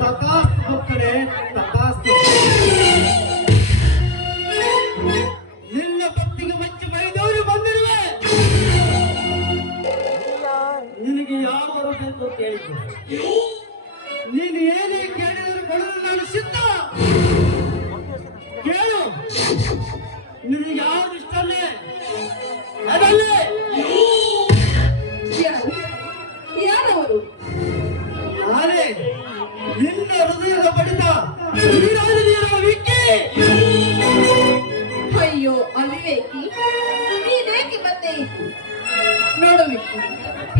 ತಥಾಸ್ತು ಭಕ್ತರೇ, ತಥಾಸ್ತು. ನಿನ್ನ ಭಕ್ತಿಗೆ ಮೆಚ್ಚಿ ಬೈದವರು ಬಂದಿರುವೆ. ನಿನಗೆ ಯಾವ ಬರಬೇಕು ಕೇಳಿದೆ. ನೀನು ಏನೇ ಕೇಳಿದರೂ ಕೊಡಲು ನಾನು ಸಿದ್ಧ. ಕೇಳು, ನಿನಗೆ ಯಾವ್ದು ಇಷ್ಟಲ್ಲೇ ಅದಲ್ಲೇ. ಯಾರವರು? ನಾನೇ, ನಿನ್ನ ಹೃದಯದ ಬಡಿತ ನೀರಾಜನೀಯರ ವಿಕ್ಕಿ. ಅಯ್ಯೋ ಅವಿವೇಕಿ, ನೀನೇಕೆ ಬಂದೆ? ನೋಡು ವಿಕ್ಕಿ,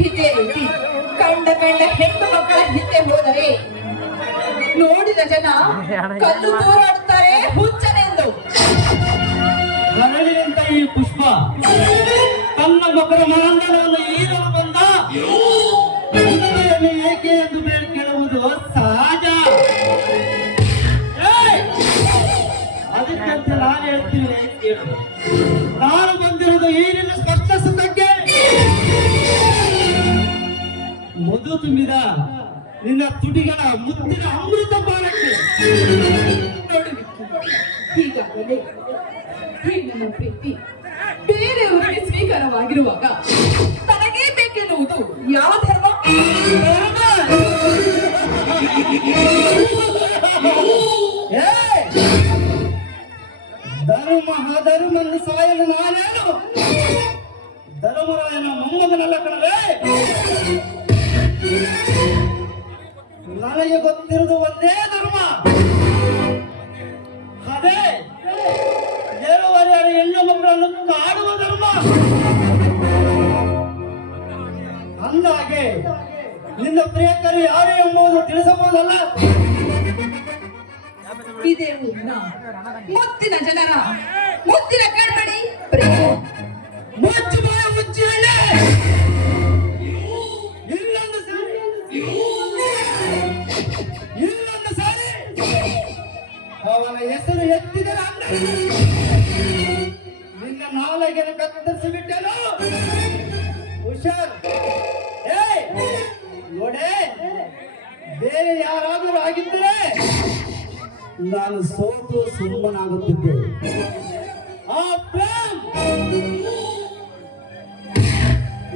ಇದೇ ರೀತಿ ಕಂಡ ಹೆಣ್ಣು ಮಕ್ಕಳ ಹಿಂದೆ ಹೋದರೆ ನೋಡಿದ ಜನ ಕಲ್ಲು ತೂರಾಡುತ್ತಾರೆ ಹುಚ್ಚನೆಂದು. ಹರಳಿನಿಂದ ಈ ಪುಷ್ಪ ತನ್ನ ಮಕ್ಕಳ ಮನಂದನವನ್ನು ಈರಲು ಬಂದ ಏಕೆ ಎಂದು ಕೇಳುವುದು ಸಹಜ. ಅದಕ್ಕಂತ ನಾನು ಹೇಳ್ತೀನಿ, ಕೇಳು. ನಾನು ಬಂದಿರುವುದು ಈ ನಿನ್ನ ಸ್ಪಷ್ಟ ಸುಖಕ್ಕೆ, ಮಧು ತುಂಬಿದ ನಿನ್ನ ತುಟಿಗಳ ಮುತ್ತಿನ ಅಮೃತ ಪಾನಕ್ಕೆ. ಹೀಗಾಗಲೇ ನನ್ನ ಪ್ರೀತಿ ಬೇರೆಯವರಿಗೆ ಸ್ವೀಕಾರವಾಗಿರುವಾಗ ತನಗೇ ಬೇಕೆನ್ನುವುದು ಯಾವ ಧರ್ಮ? ಧರ್ಮ ಅಧರ್ಮನ್ನು ಸಾಯಲು ನಾನೇನು ಧರ್ಮರಾಯನ ಮೊಮ್ಮಗನಲ್ಲ ಕಣವೇ. ನನಗೆ ಗೊತ್ತಿರುವುದು ಒಂದೇ ಧರ್ಮ, ಅದೇ ದೇವರ ಹೆಣ್ಣು ಮಕ್ಕಳನ್ನು ಕಾಡುವ ಧರ್ಮ. ಅಂದಾಗೆ ನಿನ್ನ ಪ್ರಿಯಕರು ಯಾರು ಎಂಬುದು ತಿಳಿಸಬಹುದಲ್ಲ. ಇದೇ ಊರಿನ ಮುತ್ತಿನ ಜನರ ಮುತ್ತಿನ ಕಣ್ಮಣಿ ಪ್ರೇಮ. ಮುಚ್ಚು ಬಾಯ ಮುಚ್ಚಿ ಹೇಳಿ. ಇನ್ನೊಂದು ಸಾರಿ ಅವನ ಹೆಸರು ಎತ್ತಿದರ ನಿನ್ನ ನಾಲಗೆಯನ್ನು ಕತ್ತರಿಸಿ ಬಿಟ್ಟನು. ಹುಷಾರ್. ನೋಡೆ, ಬೇರೆ ಯಾರಾದರೂ ಆಗಿದ್ದರೆ ನಾನು ಸೋತು ಸುಮ್ಮನಾಗುತ್ತಿದ್ದೆ. ಆ ಪ್ರೇಮ್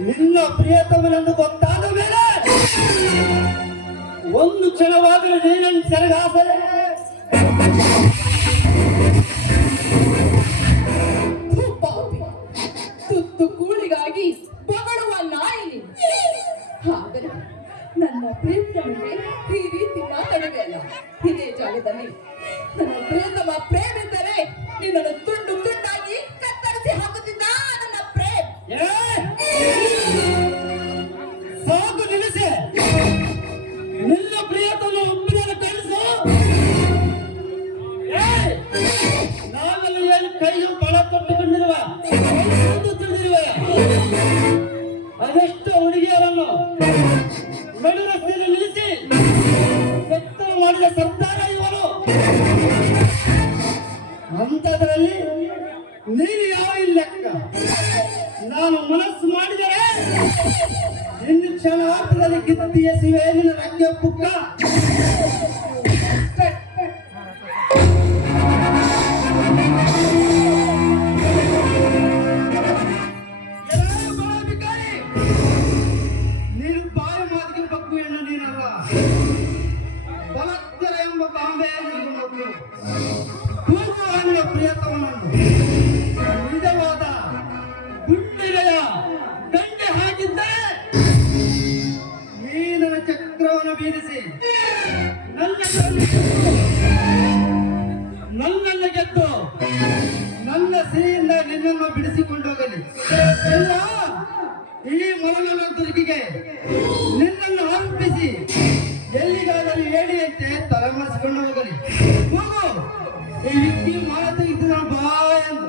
ನಿನ್ನ ಪ್ರಿಯತಮನೆಂದು ಗೊತ್ತಾದ ಮೇಲೆ ಒಂದು ಕ್ಷಣವಾದರೂ ನೀನನ್ನು ಸೆರಗಾಸರೆ. ತುತ್ತು ಕೂಳಿಗಾಗಿ ಬಗಳುವ ನಾಯಿನಿ. ಆದರೆ ನನ್ನ ಪ್ರಿಯತಮಗೆ ಈ ರೀತಿ ಮಾತಾಡಬೇಡ. ಇದೇ ಜಾಗದಲ್ಲಿ ನನ್ನ ಪ್ರಿಯತಮ ಪ್ರೇಮಿದ್ದರೆ ನಿನ್ನನ್ನು ತುಂಡು ತುಂಡಾಗಿ ಕತ್ತರಿಸಿ ಹಾಕುತ್ತಿದ್ದ ನನ್ನ ಪ್ರೇಮ್. ಸಾಕು ನಿಲ್ಲಿಸಿ. ನಿನ್ನ ಪ್ರಿಯತಮ ಒಪ್ಪಿನ ಕಳಿಸು. ನಾವೆಲ್ಲ ಏನು ಕೈಯು ಬಳ ತೊಟ್ಟುಕೊಂಡಿರುವ ತಿಳಿದಿರುವೆ. ಅದೆಷ್ಟು ಹುಡುಗಿಯರನ್ನು ನಡು ರಸ್ತೆಯಲ್ಲಿ ನಿಲ್ಲಿಸಿ ಬೆತ್ತಲು ಮಾಡಿದ ಸರ್ದಾರ ಇವನು. ಅಂಥದ್ರಲ್ಲಿ ನೀನು ಯಾವ ಲೆಕ್ಕ? ನಾನು ಮನಸ್ಸು ಮಾಡಿದರೆ ಇನ್ನು ಕ್ಷಣಾರ್ಥದಲ್ಲಿ ಕಿತ್ತಿ ಎಸಿವೆ ನಿನ್ನ ರೆಕ್ಕೆ ಪುಕ್ಕ. ನೀನು ಬಾಯಿ ಮಾತಿಗೆ ಬಗ್ಗು ಹೆಣ್ಣು ನೀನಲ್ಲ, ಬಲತ್ತರ ಎಂಬ ಬಾಂಬೆ ಪೂರ್ವವನ್ನು ಪ್ರಿಯತಮನನ್ನು ನಿಜವಾದ ಗುಂಡಿಗೆಯ ಗಂಟೆ ಹಾಕಿದ್ದರೆ ನೀನ ಚಕ್ರವನ್ನು ಬೀರಿಸಿ ನನ್ನನ್ನು ಗೆದ್ದು ನನ್ನ ಸಿಹಿಯಿಂದ ನಿನ್ನನ್ನು ಬಿಡಿಸಿಕೊಂಡೋಗಲಿ. ಇಲ್ಲ, ಈ ಮೊಲನ ದುರ್ಗಿಗೆ ನಿನ್ನನ್ನು ಅರ್ಪಿಸಿ ಎಲ್ಲಿಗಾದರೂ ಏಡಿಯಂತೆ ತಲೆಮರೆಸಿಕೊಂಡು ಹೋಗಲಿ. ಹೋಗು, ಈ ವ್ಯಕ್ತಿ ಮಾತು ಇದ್ದ ಬಾಯಂದು.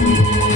Thank you.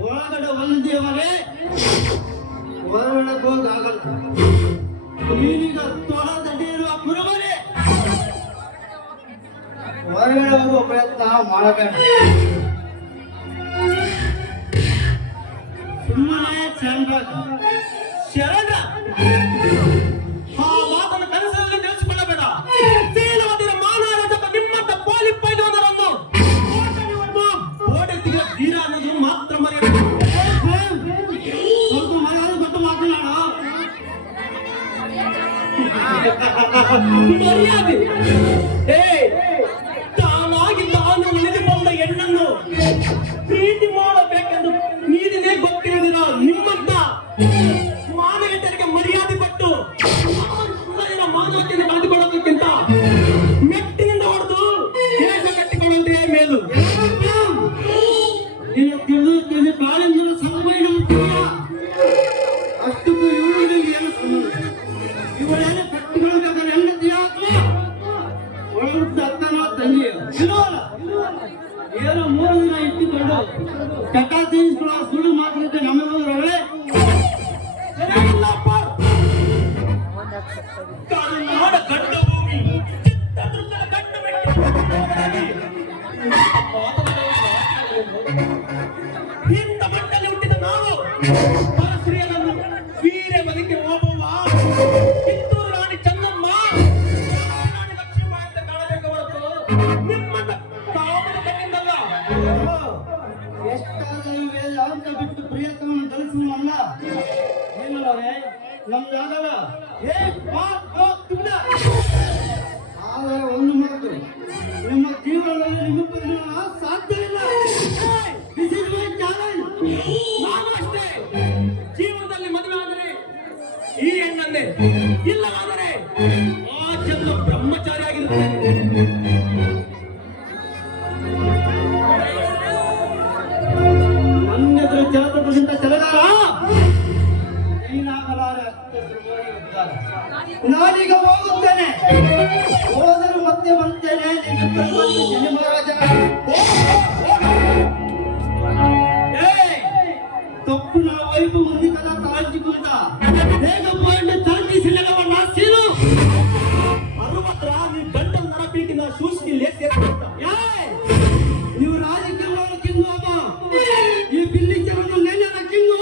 ಒಳಗಡೆ ಒಂದೇ ಮನೆ ಹೊರಗಡೆ ಹೋಗಾಗಲ್ಲ. ನೀನೀಗ ತೊಳೆದಿರುವ ಕುರುಬನೆ ಹೊರಗಡೆ ಹೋಗುವ ಪ್ರಯತ್ನ ಮಾಡಬೇಡ. ಸುಮ್ಮನೆ ಚಂದ್ರ ಶರಣ ಆ ಮಾತನ್ನು ಕನಸಿನಲ್ಲಿ ನೆನೆಸಿಕೊಳ್ಳಬೇಡ. ತೇಲುವುದಿರ ಮಾನವರ ನಿಮ್ಮಂತ ಪೋಲಿ ಪೈಲುವರನ್ನು ಓಟೆ ತೀರ ಅನ್ನೋದು ಮಾತ್ರ ಮರೆಯಬೇಕು. ಮರ್ಯಾದೆ ಏ ತಾನಾಗಿ ತಾನು ಉಳಿದುಕೊಂಡ ಹೆಣ್ಣನ್ನು ಪ್ರೀತಿ ಮಾಡಬೇಕೆಂದು ನೀನೇ ಗೊತ್ತಿರುವುದಿಲ್ಲ. ನಿಮ್ಮಂತ ಮಾನವೀಯತೆಗೆ ಮರ್ಯಾದೆ ಕೊಟ್ಟು ಮಾನವತೆಯನ್ನು ಕಳೆದುಕೊಳ್ಳೋದಕ್ಕಿಂತ ಮೆಟ್ಟಿನಿಂದ ಹೊಡೆದು ದೇಶ ಕಟ್ಟಿಕೊಳ್ಳುವಂತೆಯೇ ಮೇಲು. ನೀನು ತಿಳಿದು ಕಾಳಿಂದ ಸಂವಹನ ಅಷ್ಟಕ್ಕೂ ಇವಳಿಗೆ ಏನು ಸಂಬಂಧ? ಇವಳೇನು ಕಟ್ಟಿಕೊಳ್ಳಬೇಕಾದ್ರೆ ಹೆಂಡತಿಯ ಅಥವಾ ಒಳಗುತ್ತ ಅಕ್ಕನೋ ತಂಗಿಯ? ಇಲ್ಲವಲ್ಲ, ಏನೋ 3 ದಿನ ಇಟ್ಟುಕೊಂಡು ಚಟ ತಿನ್ನಿಸ್ಕೊಳ್ಳೋ ಸುಳ್ಳು ಮಾತುಕತೆ ನಮಗೋದ್ರೊಳಗೆ ಕರುನಾಡ ಗಡ್ಡ ಭೂಮಿ ಚಿತ್ರದುರ್ಗದ ಗಡ್ಡ ಇಂಥ ಮಟ್ಟಲ್ಲಿ ಹುಟ್ಟಿದ ನಾವು ಪರಶ್ರೀಯನ್ನು ವೀರ ಬದುಕಿ ಹೋಗುವ ಕಿತ್ತೂರು ರಾಣಿ ಚೆನ್ನಮ್ಮ ರಾಣಿ ಲಕ್ಷ್ಮೀ ಅಂತ ಕಾಣಬೇಕು ಹೊರತು ನಿಮ್ಮನ್ನ ಕಾಮದ ಕಣ್ಣಿಂದಲ್ಲ. ಎಷ್ಟಾದರೂ ವೇದಾಂತ ಬಿಟ್ಟು ಪ್ರಿಯತಮನ್ನು ತಲುಪುವಲ್ಲ ಏನಲ್ಲವೇ ನಮ್ದಾಗಲ್ಲ. ಆದರೆ ಒಂದು ಮಾತು, ನಿಮ್ಮ ಜೀವನದಲ್ಲಿ ನಿಮಗೆ ಸಾಧ್ಯವಿಲ್ಲ. This is my challenge. ನಾನು ಅಷ್ಟೇ ಜೀವನದಲ್ಲಿ ಮದುವೆ ಆದರೆ ಈ ಹೆಣ್ಣನ್ನೇ, ಇಲ್ಲವಾದರೆ ಆ ಜನ್ಮ ಬ್ರಹ್ಮಚಾರಿ ಆಗಿರುತ್ತೇನೆ. ನನ್ನೆದುರು ಚಲತದಿಂದ ಚಲಗಾರ ನಾನೀಗ ಹೋಗುತ್ತೇನೆ. ಹೋದರೂ ಮತ್ತೆ ಬರ್ತೇನೆ. ಮಹಾರಾಜ ತಪ್ಪು ನಾವು ವೈಪು ಮುಂದೆ ಕದ ತಾಳ್ಚಿಕೊಂಡ ಬೇಗ ಪಾಯಿಂಟ್ ತಾಳ್ಚಿಸಿಲ್ಲವ ನಾ ಸೀನು 60 ನೀವು ಗಂಟಲು ನರಪೀಟಿ ನಾ ಶೂಸ್ಕಿ ಲೇಸ್ ನೀವು ರಾಜಕೀಯ ಕಿಂಗು ಅಮ್ಮ ಈ ಬಿಲ್ಲಿಚರನ್ನು ನೆನೆದ ಕಿಂಗು.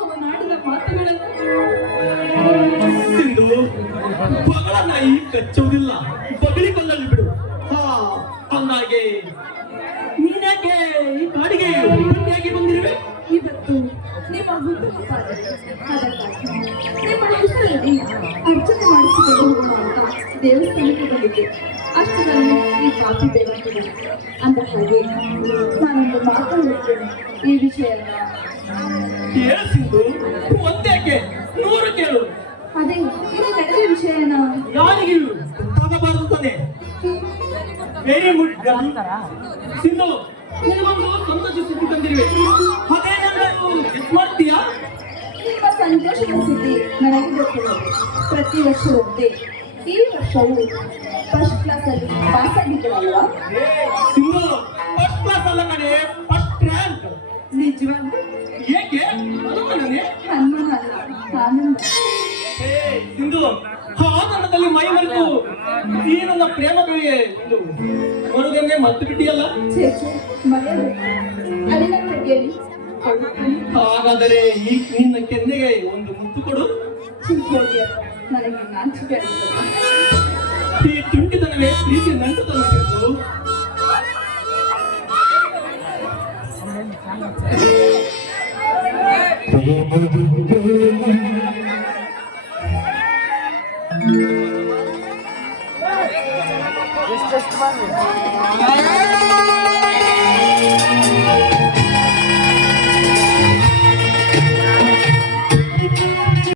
ಅವನಾಡಿದ ಮಾತುಗಳನ್ನು ಸಿಂಧು, ಬಗಳ ನಾಯಿ ಕಚ್ಚುವುದಿಲ್ಲ, ಬಗಲಿ ಕೊಂದಲ್ಲಿ ಬಿಡು. ಅಂದಾಗೆ ನೀನಾಗೆ ಈ ಕಾಡಿಗೆ ಭೇಟಿಯಾಗಿ ಬಂದಿರುವೆ. ಇವತ್ತು ನಿಮ್ಮ ಹುಟ್ಟುಹಬ್ಬ. ಅದಕ್ಕಾಗಿ ನಿಮ್ಮ ಹೆಸರಲ್ಲಿ ಅರ್ಚನೆ ಮಾಡಿಸಿಕೊಂಡು ಹೋಗುವಂತ ದೇವಸ್ಥಾನಕ್ಕೆ ಬಂದಿದ್ದೆ. ಅಷ್ಟರಲ್ಲಿ ಈ ಪಾಪಿ ಬೇಕಿದೆ. ಅಂದ ಹಾಗೆ ನಾನೊಂದು ಮಾತಾಡುತ್ತೇನೆ. ಈ ವಿಷಯನ ಕೇಳು ಸಿಂಧು, ಒಂದೇಕೆ 100 ಕೇಳು. ಅದೇ ಇದು ನಡೆದ ವಿಷಯನ ಯಾರಿಗೆ ಗೊತ್ತಾಗಬಾರದು ತಾನೆ. ಸಿಂಧು, ನಿನಗೊಂದು ಸಂತೋಷ ಸುದ್ದಿ ತಂದಿರುವೆ. ಅದೇನಾದ್ರೂ ಗೆಸ್ ಮಾಡ್ತೀಯಾ? ನಿಮ್ಮ ಸಂತೋಷದ ಸುದ್ದಿ ನನಗೆ ಗೊತ್ತಿಲ್ಲ. ಪ್ರತಿ ವರ್ಷದಂತೆ ಈ ವರ್ಷವೂ ಫಸ್ಟ್ ಕ್ಲಾಸಲ್ಲಿ ಪಾಸ್ ಆಗಿದ್ದರಲ್ವಾ? ಸಿಂಧು, ಫಸ್ಟ್ ಕ್ಲಾಸ್ ಅಲ್ಲ ಕಣೆ, ಫಸ್ಟ್ ರ್ಯಾಂಕ್. ನಿಜವಾಗ್ಲೂ ಏಕೆ ಅನುಮಾನನೇ? ಅನುಮಾನ ಅಲ್ಲ, ಆನಂದ. ಸಿಂಧು, ಆನಂದದಲ್ಲಿ ಮೈ ಮರೆತು ಈ ನನ್ನ ಪ್ರೇಮ ಕವಿಯೇ ಬರುವುದನ್ನೇ ಮರ್ತು ಬಿಟ್ಟಿಯಲ್ಲ. ಚೇಚೆ ಮರೆಯಲು ಅಡಿನ ಕೇಳಿ. ಹಾಗಾದರೆ ಈ ನಿನ್ನ ಕೆನ್ನೆಗೆ ಒಂದು ಮುತ್ತು ಕೊಡು. ಚಿಂಕೋಡಿಯ ನನಗೆ ನಾಚಿಕೆ ಆಗುತ್ತದೆ. ಈ ತುಂಟಿತನವೇ ಪ್ರೀತಿ ನಂಟುತನ ಸಿಂಧು. Just one minute.